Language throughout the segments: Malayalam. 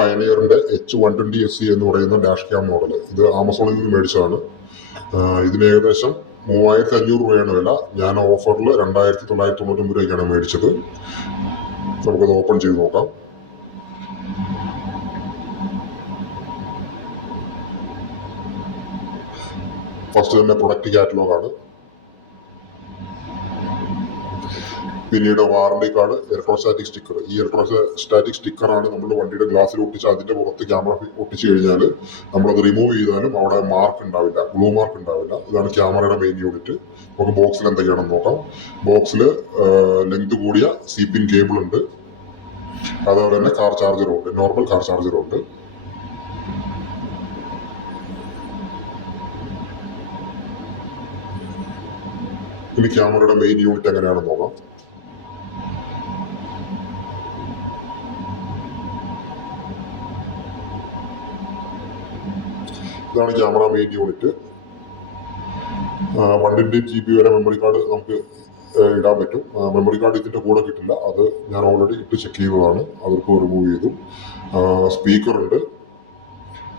പയനിയറിന്റെ H120SE എന്ന് പറയുന്ന ഡാഷ് ക്യാം മോഡൽ. ഇത് ആമസോണിൽ നിന്ന് മേടിച്ചതാണ്. ഇതിന് ഏകദേശം 3500 രൂപയാണ് വില. ഞാൻ ഓഫറിൽ 2999 രൂപയ്ക്കാണ് മേടിച്ചത്. നമുക്കത് ഓപ്പൺ ചെയ്ത് നോക്കാം. ഫസ്റ്റ് തന്നെ പ്രൊഡക്റ്റ് കാറ്റലോഗാണ്. പിന്നീട് വാറണ്ടി കാർഡ്, ഇലക്ട്രോസ്റ്റാറ്റിക് സ്റ്റിക്കർ. ഈ ഇലക്ട്രോസ്റ്റാറ്റിക് സ്റ്റിക്കറാണ് നമ്മൾ വണ്ടിയുടെ ഗ്ലാസ്സിൽ ഒട്ടിച്ച് അതിന്റെ പുറത്ത് ക്യാമറ ഒട്ടിച്ചു കഴിഞ്ഞാൽ നമ്മളത് റിമൂവ് ചെയ്താലും അവിടെ മാർക്ക് ഉണ്ടാവില്ല, ബ്ലൂ മാർക്ക് ഉണ്ടാവില്ല. ഇതാണ് ക്യാമറയുടെ മെയിൻ യൂണിറ്റ്. നമുക്ക് ബോക്സിൽ എന്തൊക്കെയാണെന്ന് നോക്കാം. ബോക്സിൽ ലെങ്ത് കൂടിയ സിപിൻ കേബിൾ ഉണ്ട്. അതുപോലെ തന്നെ കാർ ചാർജറും ഉണ്ട്, നോർമൽ കാർ ചാർജറും ഉണ്ട്. ഇനി ക്യാമറയുടെ മെയിൻ യൂണിറ്റ് എങ്ങനെയാണെന്ന് നോക്കാം. ഇതാണ് ക്യാമറ മെയിൻ യൂണിറ്റ്. 128 GB വരെ മെമ്മറി കാർഡ് നമുക്ക് ഇടാൻ പറ്റും. മെമ്മറി കാർഡ് ഇതിന്റെ കൂടെ കിട്ടില്ല, അത് ഞാൻ ഓൾറെഡി ഇട്ട് ചെക്ക് ചെയ്തതാണ്, അതിപ്പോൾ റിമൂവ് ചെയ്തു. സ്പീക്കർ ഉണ്ട്,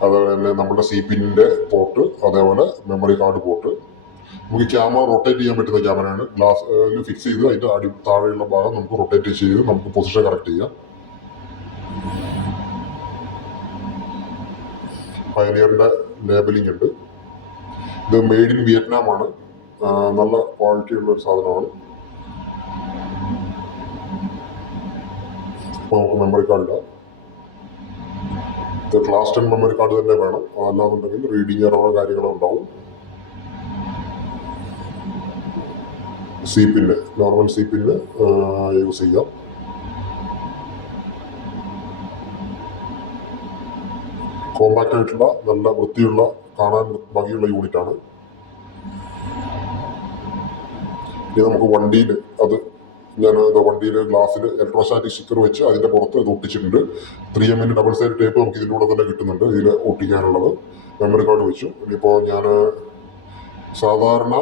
അതുപോലെ തന്നെ നമ്മുടെ സിപിന്റെ പോർട്ട്, അതേപോലെ മെമ്മറി കാർഡ് പോർട്ട്. നമുക്ക് ക്യാമറ റൊട്ടേറ്റ് ചെയ്യാൻ പറ്റുന്ന ക്യാമറയാണ്. ഗ്ലാസ് ഫിക്സ് ചെയ്ത് അതിന്റെ താഴെയുള്ള ഭാഗം നമുക്ക് റൊട്ടേറ്റ് ചെയ്ത് നമുക്ക് പൊസിഷൻ കറക്റ്റ് ചെയ്യാം. പയനിയറിന്റെ ലേബലിംഗ് ഉണ്ട്. ഇത് മെയ്ഡ് ഇൻ വിയറ്റ്നാം ആണ്. നല്ല ക്വാളിറ്റി ഉള്ള ഒരു സാധനമാണ്. അപ്പോൾ നമുക്ക് മെമ്മറി കാർഡ് ഇടാം. ഇത് ക്ലാസ് 10 മെമ്മറി കാർഡ് തന്നെ വേണം, അതല്ലാന്നുണ്ടെങ്കിൽ റീഡിങ് എററോ കാര്യങ്ങളോ ഉണ്ടാവും. സിപിന്, നോർമൽ സിപിന് യൂസ് ചെയ്യാം. കോമ്പാക്റ്റ് ആയിട്ടുള്ള നല്ല വൃത്തിയുള്ള കാണാൻ ഭംഗിയുള്ള യൂണിറ്റ് ആണ്. ഇനി നമുക്ക് വണ്ടിയിൽ വണ്ടിയിൽ ഗ്ലാസ്സിൽ ഇലക്ട്രോസ്റ്റാറ്റിക് സ്റ്റിക്കർ വെച്ച് അതിന്റെ പുറത്ത് ഇത് ഒട്ടിച്ചിട്ടുണ്ട്. 3mm ഡബിൾ സൈഡ് ടേപ്പ് നമുക്ക് ഇതിൻ്റെ കൂടെ തന്നെ കിട്ടുന്നുണ്ട് ഇതിൽ ഒട്ടിക്കാനുള്ളത്. മെമ്മറി കാർഡ് വെച്ചു. ഇനിയിപ്പോൾ ഞാൻ സാധാരണ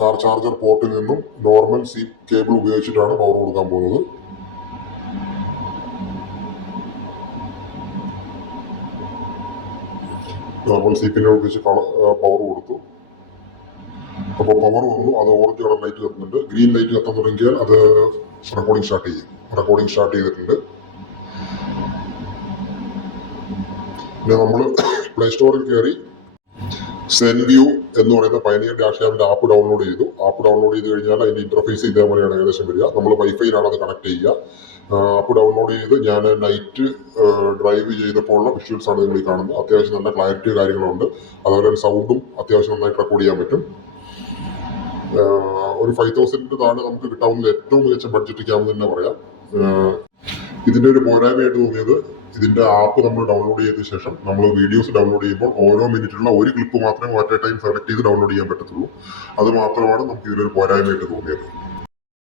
കാർ ചാർജർ പോർട്ടിൽ നിന്നും നോർമൽ സി കേബിൾ ഉപയോഗിച്ചിട്ടാണ് പവർ കൊടുക്കാൻ പോകുന്നത്. നോർമൽ സിപിനെ ഉപയോഗിച്ച് പവർ കൊടുത്തു. അപ്പോൾ പവർ വന്നു, അത് ഓറഞ്ച് കളർ ലൈറ്റ് കത്തുന്നുണ്ട്. ഗ്രീൻ ലൈറ്റ് കത്താൻ തുടങ്ങിയാൽ അത് റെക്കോർഡിംഗ് സ്റ്റാർട്ട് ചെയ്യും. റെക്കോർഡിംഗ് സ്റ്റാർട്ട് ചെയ്തിട്ടുണ്ട്. പിന്നെ നമ്മൾ പ്ലേ സ്റ്റോറിൽ കയറി സെൻവ്യൂ എന്ന് പറയുന്ന പയനിയർ ഡാഷ് ക്യാമിന്റെ ആപ്പ് ഡൗൺലോഡ് ചെയ്തു. ആപ്പ് ഡൗൺലോഡ് ചെയ്ത് കഴിഞ്ഞാൽ അതിന്റെ ഇന്റർഫേസ് ഇതേപോലെയാണ് ഏകദേശം വരിക. നമ്മൾ വൈഫൈയിലാണ് അത് കണക്ട് ചെയ്യുക. ആപ്പ് ഡൗൺലോഡ് ചെയ്ത് ഞാൻ നൈറ്റ് ഡ്രൈവ് ചെയ്തപ്പോൾ ഉള്ള വിഷ്വൽസ് ആണ് നിങ്ങൾ ഈ കാണുന്നത്. അത്യാവശ്യം നല്ല ക്ലാരിറ്റി കാര്യങ്ങളുണ്ട്. അതുപോലെ സൗണ്ടും അത്യാവശ്യം നന്നായിട്ട് റെക്കോർഡ് ചെയ്യാൻ പറ്റും. ഒരു 5000 താഴെ നമുക്ക് കിട്ടാവുന്ന ഏറ്റവും മികച്ച ബഡ്ജറ്റ് ക്യാം തന്നെ പറയാം. ഇതിന്റെ ഒരു പോരായ്മയായിട്ട് തോന്നിയത്, ഇതിന്റെ ആപ്പ് നമ്മൾ ഡൗൺലോഡ് ചെയ്ത ശേഷം നമ്മൾ വീഡിയോസ് ഡൗൺലോഡ് ചെയ്യുമ്പോൾ ഓരോ മിനിറ്റിലുള്ള ഒരു ക്ലിപ്പ് മാത്രമേ അറ്റ് എ ടൈം സെലക്ട് ചെയ്ത് ഡൗൺലോഡ് ചെയ്യാൻ പറ്റത്തുള്ളൂ. അത് മാത്രമാണ് നമുക്ക് ഇതിലൊരു പോരായ്മയായിട്ട് തോന്നിയത്.